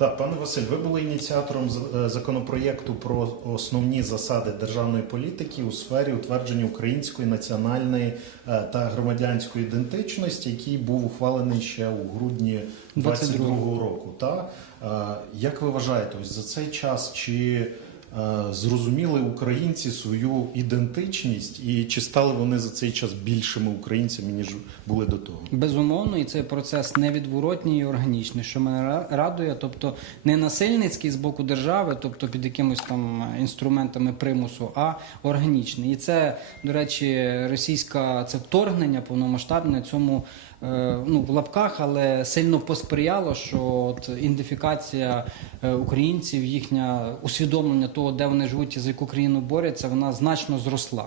Так, пане Василь, ви були ініціатором е, законопроєкту про основні засади державної політики у сфері утвердження української національної е, та громадянської ідентичності, який був ухвалений ще у грудні 22-го року. Та Е, як ви вважаєте, ось за цей час чи зрозуміли українці свою ідентичність, і чи стали вони за цей час більшими українцями ніж були до того? Безумовно, і цей процес невідворотній і органічний, що мене радує, тобто не насильницький з боку держави, тобто під якимось там інструментами примусу, а органічний. І це, до речі, російська це вторгнення повномасштабне цьому. е, Ну, в лапках, але сильно посприяло, що от ідентифікація е, українців, їхнє усвідомлення того, де вони живуть і за яку країну борються, вона значно зросла.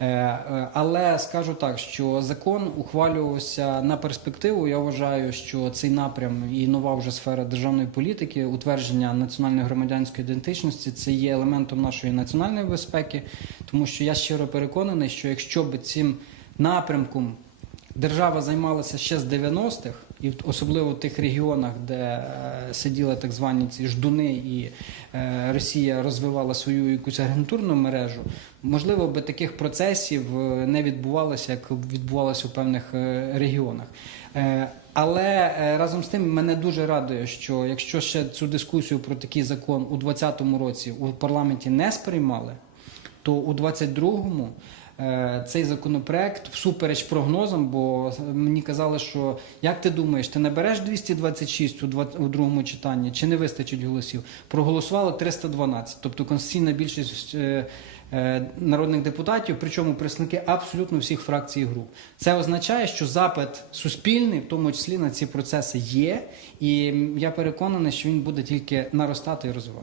Е, е, Але скажу так, що закон ухвалювався на перспективу. Я вважаю, що цей напрям і нова вже сфера державної політики, утвердження національної громадянської ідентичності, це є елементом нашої національної безпеки, тому що я щиро переконаний, що якщо б цим напрямком держава займалася ще з 90-х, і в- особливо в тих регіонах, де е, сиділи так звані ці ждуни, і е, Росія розвивала свою якусь агентурну мережу, можливо, би таких процесів е, не відбувалося, як відбувалося у певних регіонах. Але разом з тим мене дуже радує, що якщо ще цю дискусію про такий закон у 2020 році у парламенті не сприймали, то у 22-му е, цей законопроект всупереч прогнозам, бо мені казали, що як ти думаєш, ти набереш 226 у, другому читанні, чи не вистачить голосів? Проголосувало 312, тобто конституційна більшість е, е, народних депутатів, причому представники абсолютно всіх фракцій і груп. Це означає, що запит суспільний, в тому числі на ці процеси, є, і я переконаний, що він буде тільки наростати і розвиватися.